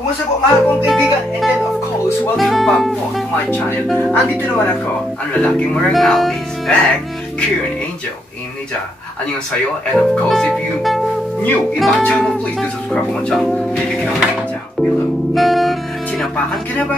Kumusta po mahal kong kaibigan? And then of course, welcome back po to my channel. Andito naman ako, ang lalaking marangal is back, Kieran Angel입니다. 안녕하세요. And of course, if you new in my channel, please do subscribe to my channel. Bibigyan ko naman down below. Tinapakan ka na ba?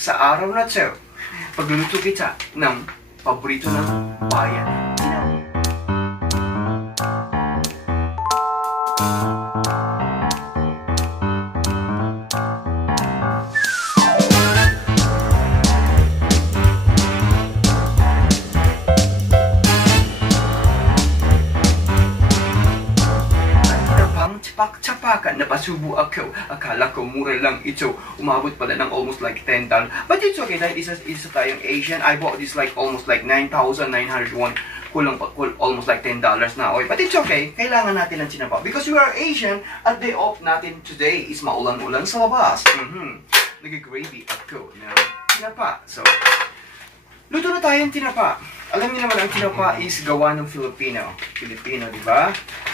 Sa araw na to, pagluluto kita ng paborito ng bayan. Tsapak-tsapakan, napasubo ako. Akala ko mura lang ito. Umabot pala ng almost like $10. But it's okay dahil isa tayong Asian. I bought this like almost like 9,900 won. Kulang almost like $10 na oil. But it's okay. Kailangan natin ng tinapa. Because we are Asian, at day off natin today is maulan-ulan sa labas. Nag-gravy ako ng tinapa. So, luto na tayo ng tinapa. Alam niyo naman, ang tinapa is gawa ng Filipino, di ba?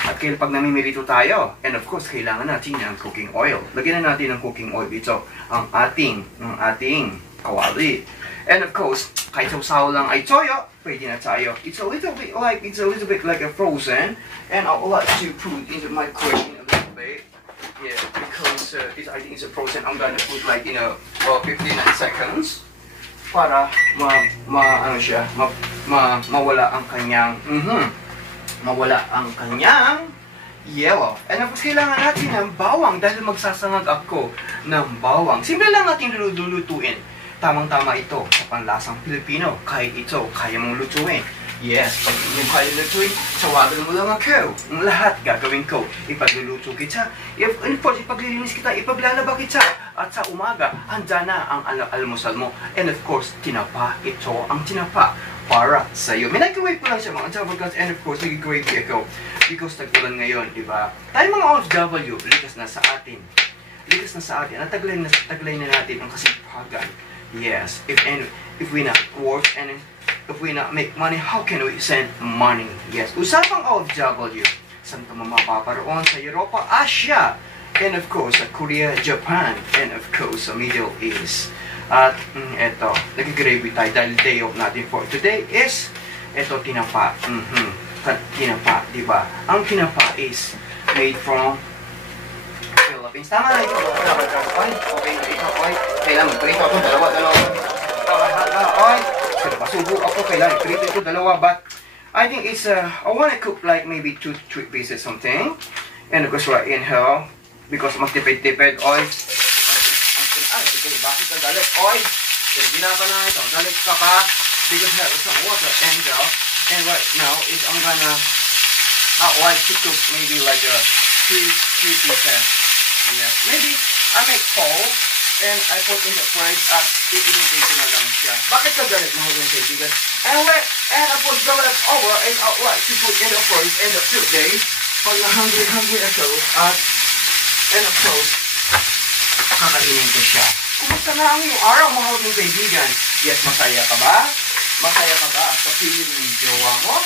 At pag namimirito tayo, and of course, kailangan natin ng cooking oil. Lagyan na natin ng cooking oil dito, ang ating kawali. And of course, kahit sausaw lang ay toyo, pwede na tayo. It's a little bit like a frozen, and I would like to put into my microwave a little bit. Yeah, because I think it's a frozen. I'm gonna put like 59 seconds. Para mawala ang kanyang yellow. And of course, kailangan natin ng bawang dahil magsasangag ako ng bawang. Simple lang natin lulutuin. Tamang-tama ito sa panlasang Pilipino. Kahit ito, kaya mong lutuin. Yes, pag yung kaya lutuin, tawagan mo lang ako. Ang lahat gagawin ko. Ipagluluto kita. Ipaglilinis kita. Ipaglalaba kita. At sa umaga, handa na ang almusal mo. And of course, tinapa. Ito ang tinapa para sa'yo. May nag-wave ko lang siya mga OFWs. And of course, nag-wave ako. Because tag-ulan ngayon, di ba? Tayo mga OFW, likas na sa atin. Likas na sa atin. At taglay na natin ang kasipagan. Yes, if we not work and if we not make money, how can we send money? Yes, usapang OFW. Saan ka mapaparoon? Sa Europa, Asia, and of course, sa Korea, Japan, and of course, sa Middle East. At eto, nag-gravy tayo dahil day off natin for today is eto, tinapa. Tinapa, diba? Ang tinapa is made from Philippines. Tama na ito. Okay, ito, oy. Kailangan magprito ako, dalawa. Oy. Kasi masubo ako, kailangan prito ito, dalawa. But, I think it's, I wanna cook like maybe 2 to 3 pieces something. And of course, right in here, because mas tipid-tipid, oy. Bakit ka galit, oy? Ginapa na ito, galit ka pa. Because I have some water and right now, I'm gonna, like to cook maybe like a 3 pieces. Yeah. Maybe I make 4 and I put in the fridge at iinitay ko na lang siya. Bakit ka galit na yung kaibigan? And of course, the leftover is I like to put in the fridge and the 2 days pag na-hungry ako at and of course, kakainin ko siya. Kumusta na ang iyong araw mga kaibigan? Yes, masaya ka ba? Masaya ka ba sa piling ng jowa mo?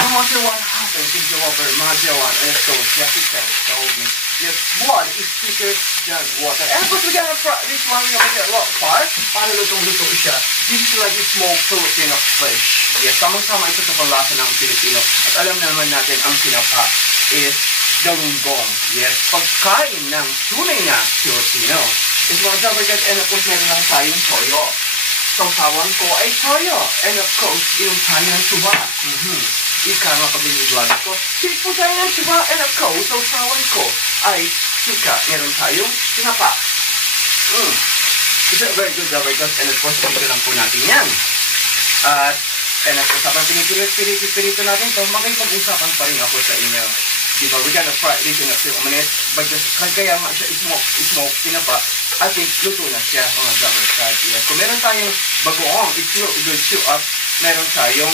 I wonder what happens if you over my jowa and so Jessica told me. Yes, blood is thicker than water. And of course, we're gonna fry this one. We're gonna make it a lot far. Para lutong-luto siya. This is like a small Filipino fish. Yes, tamang-tama ito sa panlasa ng Pilipino. At alam naman natin ang tinapa is galunggong. Yes, pagkain ng tunay na Filipino. It's mga Javagat and of course, meron lang tayong toyo. Sausawan ko ay toyo. And of course, yung tayo ng tuba. Ika nga pagliliwag ko. Sige po tayo ng tuba. And of course, sausawan ko ay suka. Meron tayong tinapa. It's a very good Javagat and of course, pinito lang po natin yan. And of course, habang pinito natin ito, makipag-usapan pa rin ako sa inyo. Diba, we're gonna fry this in a few minutes. But just, kaya nga siya smoke, tinapa. I think, luto na siya, mga Javagat. Yes. Kung meron tayong bagoong, it's real good too. At meron tayong,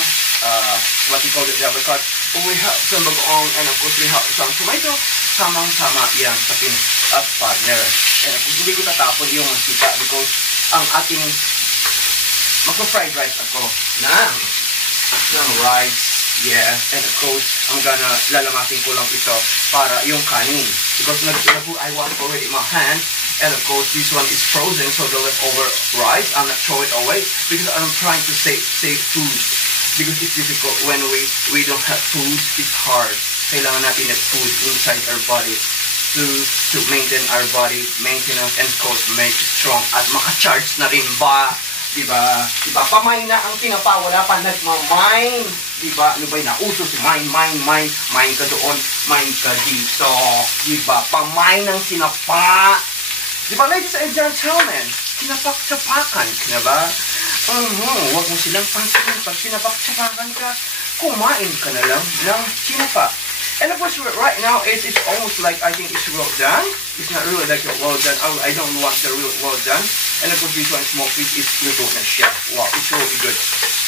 what we call it, Javagat. We have some bagoong, and of course, we have some tomato. Samang-sama yan sa at partner. And of course, hindi ko tatapon yung sika because ang ating magpa-fried rice ako ng rice Yeah, and of course, lalamasin ko lang ito para yung kanin. Because I wash already my hand. And of course, this one is frozen, so the leftover rice, I'm not throw it away because I'm trying to save food. Because it's difficult when we don't have food, it's hard. Kailangan natin ng food inside our body to maintain our body, maintenance, and of course, make strong at maka-charge na rin ba? Diba? Pamay na ang tinapa, wala pa nagmamine. Diba? Ano ba yun? Nauso si mine ka doon, mine ka dito. Diba? Pamay ng tinapa. Diba, ladies and gentlemen, sinapak-sapakan ka na ba? Huwag mo silang pansinin. Pag sinapak-sapakan ka, kumain ka na lang ng sinapa. And of course, right now, it's almost like, I think it's well done. It's not really like well done. I don't want the real well done. And of course, this one, small fish, is luto na siya. Wow, it's really good.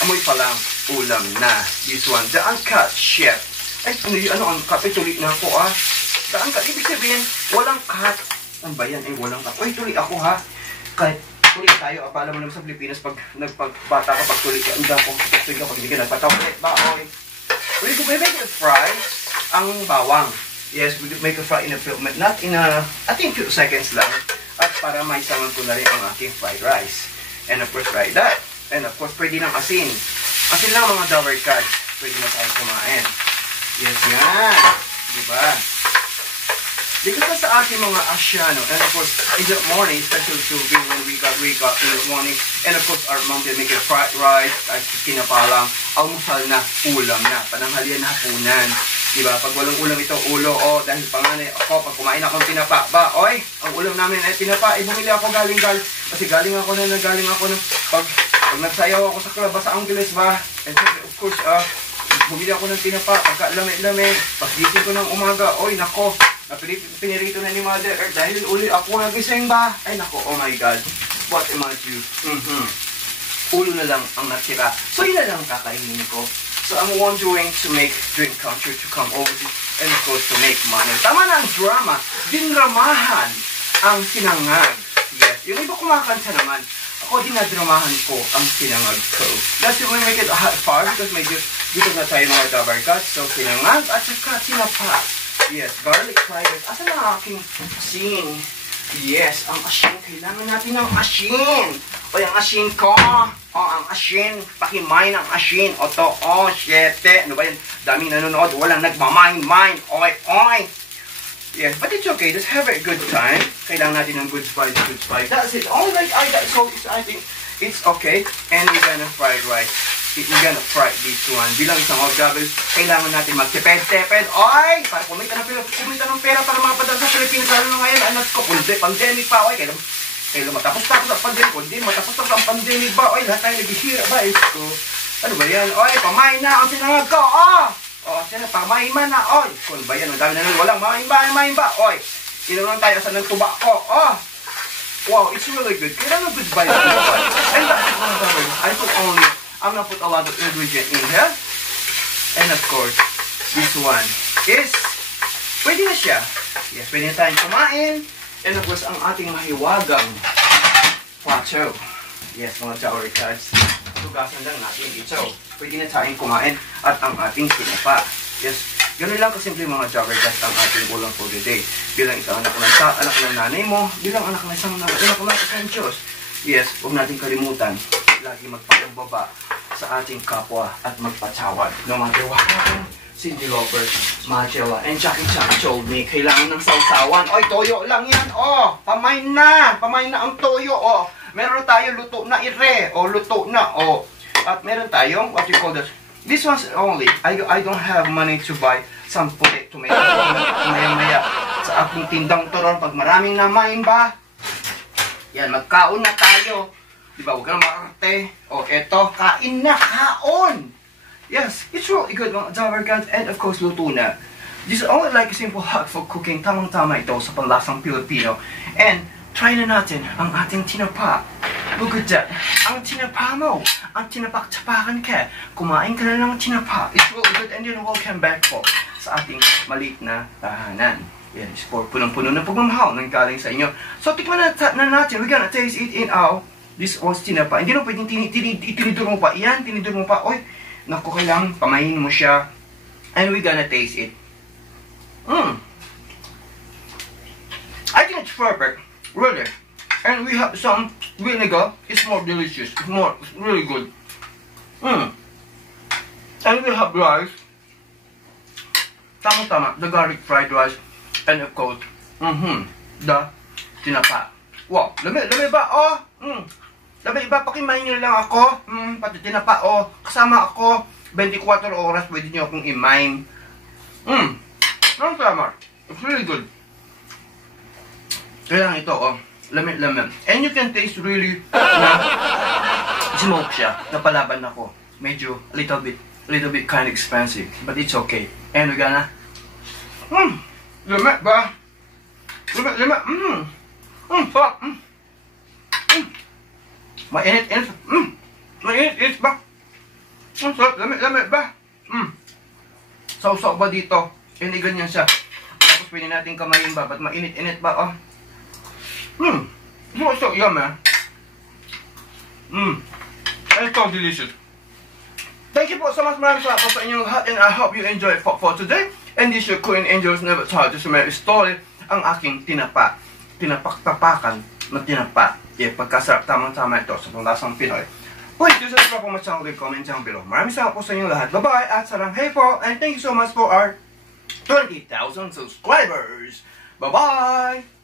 Amoy pa lang, ulam na. This one, the uncut chef. Ay, ano, uncut? Ay, tuloy na ako, ah. The uncut, ibig sabihin, walang cut. Ano ba yan? Ay, walang cut. Ay, tuloy ako, ha. Kahit tuloy tayo, apala mo naman sa Pilipinas, pag nagpagbata ka, pag tuloy ka, ang dapong tuloy ka, pag hindi ka nagpatawid, baoy. We make it fry ang bawang. Yes, we make a fry in a film, not in a, I think 2 seconds lang. At para may saman ko na rin ang aking fried rice. And of course, fry that. And of course, pwede ng asin. Asin lang mga Dover Cats. Pwede na tayo kumain. Yes, yan. Diba? Because sa ating mga Asyano, and of course, in the morning, especially Tuesday when we got in the morning, and of course, our mom did make a fried rice, at kinapalang, almusal na, ulam na, pananghalian na hapunan. Diba? Pag walang ulam ito, ulo, dahil panganay ako, pag kumain akong tinapa, oy, ang ulam namin ay tinapa, bumili ako kasi galing ako pag nagsayaw ako sa club, sa Angeles ba, and of course, bumili ako ng tinapa, pagka lami-lami, paggising ko ng umaga, oy, nako, pinirito na ni Mother Earth, dahil uli ako nagising ba, ay nako, oh my God, what am I do? Ulo na lang ang natira, so yun na lang kakainin ko. So I'm wondering to make dream come true, to come over to, and of course to make money. Tama na ang drama. Dinramahan ang sinangag. Yes, yung iba kumakanta naman. Ako dinadramahan ko ang sinangag ko. That's why we make it a hot fire because medyo dito na tayo mga Dover Cats. So sinangag at saka tinapa. Yes, garlic fried rice. Asan ang aking asin? Yes, ang asin. Kailangan natin ng asin. O yung asin ko. Ang asin. Pakimay ng asin. O to, syete. Ano ba yun? Daming nanonood. Walang nagmamine. Oy. Yes, but it's okay. Just have a good time. Kailangan natin ng good spice. That's it. All right, so I think it's okay. And we're gonna fry rice. We're gonna fry this one. Bilang isang OFW, kailangan natin magtipid-tipid. Oy! Para kumita ng pera para mapadala sa Pilipinas. Lalo na ngayon, anak ko, pandemic pa. Oy, kailan matapos ang pandemic. Hindi matapos ang pandemic ba? Oy, lahat tayo naghihirap ba? So, ano ba yan? Oy, pamain na ang sinangag ko. Sina, pamain man na. Oy, kung ba yan? Ang dami na nun. Walang main ba? Oy, inom lang tayo sa ng tuba ko. Wow, it's really good. Kailangan good vibe. And that's one of the I'm gonna put a lot of ingredient in here. And of course, this one is, pwede na siya. Yes, pwede na tayong kumain. And of course, ang ating mahiwagang plato. Yes, mga Dover Cats. Tugasan lang natin ito. Pwede na tayong kumain at ang ating sinapa. Yes, ganun lang kasimple mga Dover Cats ang ating ulam for the day. Bilang isang anak ng nanay mo, bilang anak ng isang Diyos. Yes, huwag natin kalimutan. Lagi magpakumbaba sa ating kapwa at magpatawad. No matter what happened, Cindy Lauper, Magella, and Jackie Chan told me, kailangan ng sausawan. Oy, toyo lang yan. Pamay na ang toyo. Meron tayo luto na ire. Luto na. At meron tayong, what you call this one's only, I don't have money to buy some puti tomato. Maya sa aking tindang turon, pag maraming namain ba, yan, magkaon na tayo. Diba, huwag ka na makakate. Eto, kain na, kaon! Yes, it's really good, mga Dover Cats. And of course, luto na. This is only like a simple hot for cooking. Tamang-tama ito sa panlasang Pilipino. And, try na natin ang ating tinapa. Look at that. Ang tinapa mo. Ang tinapak-tapakan ka. Kumain ka na ng tinapa. It's really good. And then, welcome back po sa ating maliit na tahanan. Yan, for punong-puno ng pagmamahal nang galing sa inyo. So, tikman na natin. We're gonna taste it in our this was tinapa. Hindi na pwedeng itinidor mo pa. Yan, tinidor mo pa. Oy, Naku, kailangan pamayin mo siya. And we're gonna taste it. I think it's perfect. Really. And we have some vinegar. It's more delicious. It's really good. And we have rice. Tama-tama. The garlic fried rice. And of course, the tinapa. Wow, lami ba? Oh, lami ba? Pakimain niyo lang ako. Pati tinapa, oh. Kasama ako. 24 oras pwede niyo akong imain. Ang salamat. It's really good. Kaya lang ito, oh. Lami. And you can taste really na smoke siya. Napalaban ako. Medyo a little bit kind of expensive. But it's okay. And we're gonna lami ba? Lami. Sarap. Mainit. Mainit ba? Sarap. Lami ba? Sausaw ba dito? Hindi ganyan siya. Tapos pwede natin kamayin ba? Ba't mainit-init ba? Oh. So yummy. It's so delicious. Thank you po so much. Maraming salamat po sa inyong lahat. And I hope you enjoy it for today. And this your Queen Angels Never Tired to share story. Ang aking tinapa. Tinapak-tapakan na tinapa. Pagkasarap, tamang-tama ito sa panglasang Pinoy. Please do subscribe po my channel and comment down below. Maraming salamat po sa inyong lahat. Bye-bye at sarang hey po. And thank you so much for our 20,000 subscribers. Bye-bye!